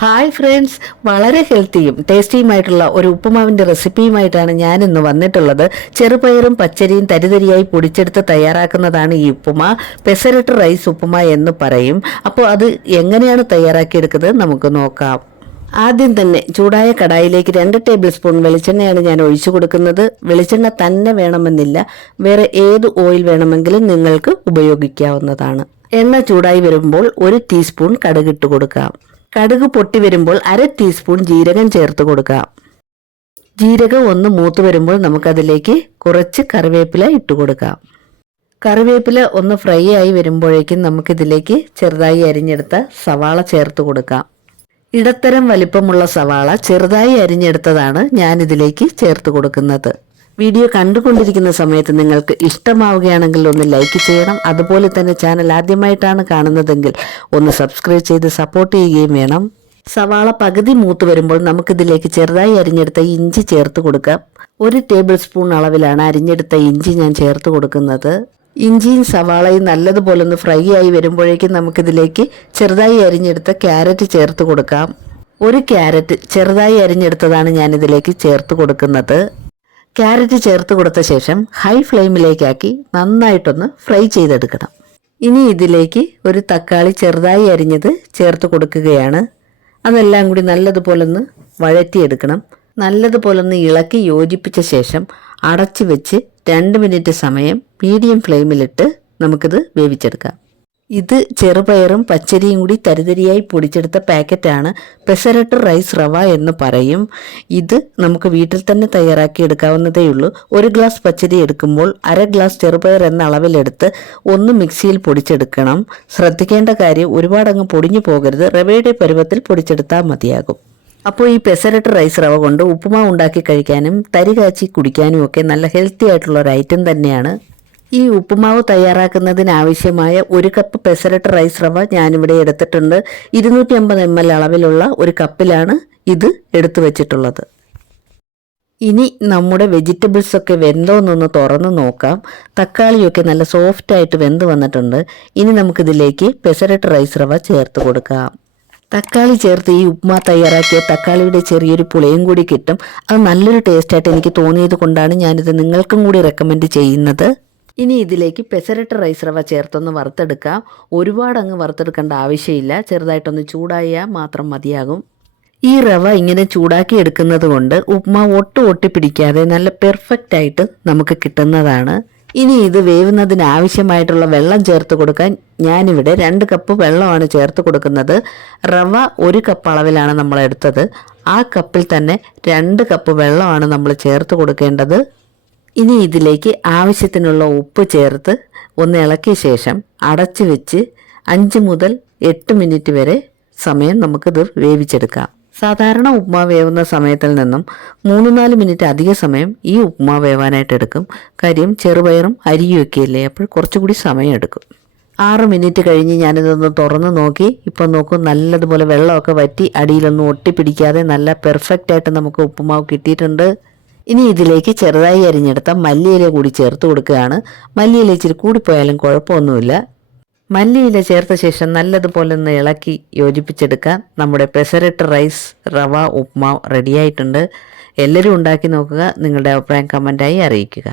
Hi friends, വളരെ ഹെൽത്തിയും ടേസ്റ്റിയുമായിട്ടുള്ള ഒരു ഉപ്പുമാവിൻ്റെ റെസിപ്പിയുമായിട്ടാണ് ഞാനിന്ന് വന്നിട്ടുള്ളത്. ചെറുപയറും പച്ചരിയും തരിതരിയായി പൊടിച്ചെടുത്ത് തയ്യാറാക്കുന്നതാണ് ഈ ഉപ്പുമാ. പെസരട്ട് റൈസ് ഉപ്പുമാ എന്ന് പറയും. അപ്പോൾ അത് എങ്ങനെയാണ് തയ്യാറാക്കിയെടുക്കുന്നത് നമുക്ക് നോക്കാം. ആദ്യം തന്നെ ചൂടായ കടായിലേക്ക് 2 ടേബിൾ സ്പൂൺ വെളിച്ചെണ്ണയാണ് ഞാൻ ഒഴിച്ചു കൊടുക്കുന്നത്. വെളിച്ചെണ്ണ തന്നെ വേണമെന്നില്ല, വേറെ ഏത് ഓയിൽ വേണമെങ്കിലും നിങ്ങൾക്ക് ഉപയോഗിക്കാവുന്നതാണ്. എണ്ണ ചൂടായി വരുമ്പോൾ 1 ടീസ്പൂൺ കടുകിട്ട് കൊടുക്കാം. കടുക് പൊട്ടി വരുമ്പോൾ 1/2 ടീസ്പൂൺ ജീരകം ചേർത്ത് കൊടുക്കാം. ജീരകം ഒന്ന് മൂത്ത് വരുമ്പോൾ നമുക്കതിലേക്ക് കുറച്ച് കറിവേപ്പില ഇട്ട് കൊടുക്കാം. കറിവേപ്പില ഒന്ന് ഫ്രൈ ആയി വരുമ്പോഴേക്കും നമുക്കിതിലേക്ക് ചെറുതായി അരിഞ്ഞെടുത്ത സവാള ചേർത്ത് കൊടുക്കാം. ഇടത്തരം വലിപ്പമുള്ള സവാള ചെറുതായി അരിഞ്ഞെടുത്തതാണ് ഞാനിതിലേക്ക് ചേർത്ത് കൊടുക്കുന്നത്. വീഡിയോ കണ്ടുകൊണ്ടിരിക്കുന്ന സമയത്ത് നിങ്ങൾക്ക് ഇഷ്ടമാവുകയാണെങ്കിൽ ഒന്ന് ലൈക്ക് ചെയ്യണം. അതുപോലെ തന്നെ ചാനൽ ആദ്യമായിട്ടാണ് കാണുന്നതെങ്കിൽ ഒന്ന് സബ്സ്ക്രൈബ് ചെയ്ത് സപ്പോർട്ട് ചെയ്യുകയും വേണം. സവാള പകുതി മൂത്ത് വരുമ്പോൾ നമുക്കിതിലേക്ക് ചെറുതായി അരിഞ്ഞെടുത്ത ഇഞ്ചി ചേർത്ത് കൊടുക്കാം. 1 ടേബിൾ സ്പൂൺ അളവിലാണ് അരിഞ്ഞെടുത്ത ഇഞ്ചി ഞാൻ ചേർത്ത് കൊടുക്കുന്നത്. ഇഞ്ചിയും സവാളയും നല്ലതുപോലെ ഒന്ന് ഫ്രൈ ആയി വരുമ്പോഴേക്കും നമുക്കിതിലേക്ക് ചെറുതായി അരിഞ്ഞെടുത്ത ക്യാരറ്റ് ചേർത്ത് കൊടുക്കാം. 1 ക്യാരറ്റ് ചെറുതായി അരിഞ്ഞെടുത്തതാണ് ഞാനിതിലേക്ക് ചേർത്ത് കൊടുക്കുന്നത്. ക്യാരറ്റ് ചേർത്ത് കൊടുത്ത ശേഷം ഹൈ ഫ്ലെയിമിലേക്കാക്കി നന്നായിട്ടൊന്ന് ഫ്രൈ ചെയ്തെടുക്കണം. ഇനി ഇതിലേക്ക് 1 തക്കാളി ചെറുതായി അരിഞ്ഞത് ചേർത്ത് കൊടുക്കുകയാണ്. അതെല്ലാം കൂടി നല്ലതുപോലെ ഒന്ന് വഴറ്റിയെടുക്കണം. നല്ലതുപോലെ ഒന്ന് ഇളക്കി യോജിപ്പിച്ച ശേഷം അടച്ചു വെച്ച് 2 മിനിറ്റ് സമയം മീഡിയം ഫ്ലെയിമിലിട്ട് നമുക്കിത് വേവിച്ചെടുക്കാം. ഇത് ചെറുപയറും പച്ചരിയും കൂടി തരിതരിയായി പൊടിച്ചെടുത്ത പാക്കറ്റാണ്. പെസരട്ട് റൈസ് റവ എന്ന് പറയും. ഇത് നമുക്ക് വീട്ടിൽ തന്നെ തയ്യാറാക്കി എടുക്കാവുന്നതേയുള്ളൂ. 1 ഗ്ലാസ് പച്ചരി എടുക്കുമ്പോൾ 1/2 ഗ്ലാസ് ചെറുപയർ എന്ന അളവിലെടുത്ത് ഒന്ന് മിക്സിയിൽ പൊടിച്ചെടുക്കണം. ശ്രദ്ധിക്കേണ്ട കാര്യം ഒരുപാടങ്ങ് പൊടിഞ്ഞു പോകരുത്. റവയുടെ പരുവത്തിൽ പൊടിച്ചെടുത്താൽ മതിയാകും. അപ്പോൾ ഈ പെസരട്ട് റൈസ് റവ കൊണ്ട് ഉപ്പുമാവ് ഉണ്ടാക്കി കഴിക്കാനും തരി കാച്ചി കുടിക്കാനും ഒക്കെ നല്ല ഹെൽത്തി ആയിട്ടുള്ള ഒരു ഐറ്റം തന്നെയാണ്. ഈ ഉപ്പുമാവ് തയ്യാറാക്കുന്നതിന് ആവശ്യമായ 1 കപ്പ് പെസരട്ട് റൈസ് റവ ഞാനിവിടെ എടുത്തിട്ടുണ്ട്. 250 ml അളവിലുള്ള ഒരു കപ്പിലാണ് ഇത് എടുത്തു വെച്ചിട്ടുള്ളത്. ഇനി നമ്മുടെ വെജിറ്റബിൾസ് ഒക്കെ വെന്തോന്നൊന്ന് തുറന്ന് നോക്കാം. തക്കാളിയൊക്കെ നല്ല സോഫ്റ്റായിട്ട് വെന്ത് വന്നിട്ടുണ്ട്. ഇനി നമുക്കിതിലേക്ക് പെസരട്ട് റൈസ് റവ ചേർത്ത് കൊടുക്കാം. തക്കാളി ചേർത്ത് ഈ ഉപ്മാ തയ്യാറാക്കിയ തക്കാളിയുടെ ചെറിയൊരു പുളിയും കൂടി കിട്ടും. അത് നല്ലൊരു ടേസ്റ്റായിട്ട് എനിക്ക് തോന്നിയത് കൊണ്ടാണ് ഞാനിത് നിങ്ങൾക്കും കൂടി റെക്കമെൻഡ് ചെയ്യുന്നത്. ഇനി ഇതിലേക്ക് പെസരട്ട് റൈസ് റവ ചേർത്തൊന്ന് വറുത്തെടുക്കാം. ഒരുപാട് അങ്ങ് വറുത്തെടുക്കേണ്ട ആവശ്യമില്ല, ചെറുതായിട്ടൊന്ന് ചൂടായാൽ മാത്രം മതിയാകും. ഈ റവ ഇങ്ങനെ ചൂടാക്കി എടുക്കുന്നത് കൊണ്ട് ഉപ്മാ ഒട്ടിപ്പിടിക്കാതെ നല്ല പെർഫെക്റ്റ് ആയിട്ട് നമുക്ക് കിട്ടുന്നതാണ്. ഇനി ഇത് വേവുന്നതിന് ആവശ്യമായിട്ടുള്ള വെള്ളം ചേർത്ത് കൊടുക്കാൻ ഞാനിവിടെ 2 കപ്പ് വെള്ളമാണ് ചേർത്ത് കൊടുക്കുന്നത്. റവ 1 കപ്പ് അളവിലാണ് നമ്മൾ എടുത്തത്. ആ കപ്പിൽ തന്നെ 2 കപ്പ് വെള്ളമാണ് നമ്മൾ ചേർത്ത് കൊടുക്കേണ്ടത്. ഇനി ഇതിലേക്ക് ആവശ്യത്തിനുള്ള ഉപ്പ് ചേർത്ത് ഒന്ന് ഇളക്കിയ ശേഷം അടച്ചു വെച്ച് 5 മുതൽ 8 മിനിറ്റ് വരെ സമയം നമുക്കിത് വേവിച്ചെടുക്കാം. സാധാരണ ഉപ്മാ വേവുന്ന സമയത്തിൽ നിന്നും 3-4 മിനിറ്റ് അധിക സമയം ഈ ഉപ്മാ വേവാനായിട്ട് എടുക്കും. കാര്യം ചെറുപയറും അരിയും ഒക്കെ അല്ലേ, അപ്പോൾ കുറച്ചുകൂടി സമയം എടുക്കും. 6 മിനിറ്റ് കഴിഞ്ഞ് ഞാനിതൊന്ന് തുറന്ന് നോക്കി. ഇപ്പം നോക്കും, നല്ലതുപോലെ വെള്ളമൊക്കെ വറ്റി അടിയിലൊന്നും ഒട്ടിപ്പിടിക്കാതെ നല്ല പെർഫെക്റ്റ് ആയിട്ട് നമുക്ക് ഉപ്പുമാവ് കിട്ടിയിട്ടുണ്ട്. ഇനി ഇതിലേക്ക് ചെറുതായി അരിഞ്ഞെടുത്ത മല്ലിയില കൂടി ചേർത്ത് കൊടുക്കുകയാണ്. മല്ലിയില ഇച്ചിരി കൂടിപ്പോയാലും കുഴപ്പമൊന്നുമില്ല. മല്ലിയില ചേർത്ത ശേഷം നല്ലതുപോലെ ഒന്ന് ഇളക്കി യോജിപ്പിച്ചെടുക്കാം. നമ്മുടെ പെസരട്ട് റൈസ് റവ ഉപ്മാവ് റെഡിയായിട്ടുണ്ട്. എല്ലാവരും ഉണ്ടാക്കി നോക്കുക. നിങ്ങളുടെ അഭിപ്രായം കമൻറ്റായി അറിയിക്കുക.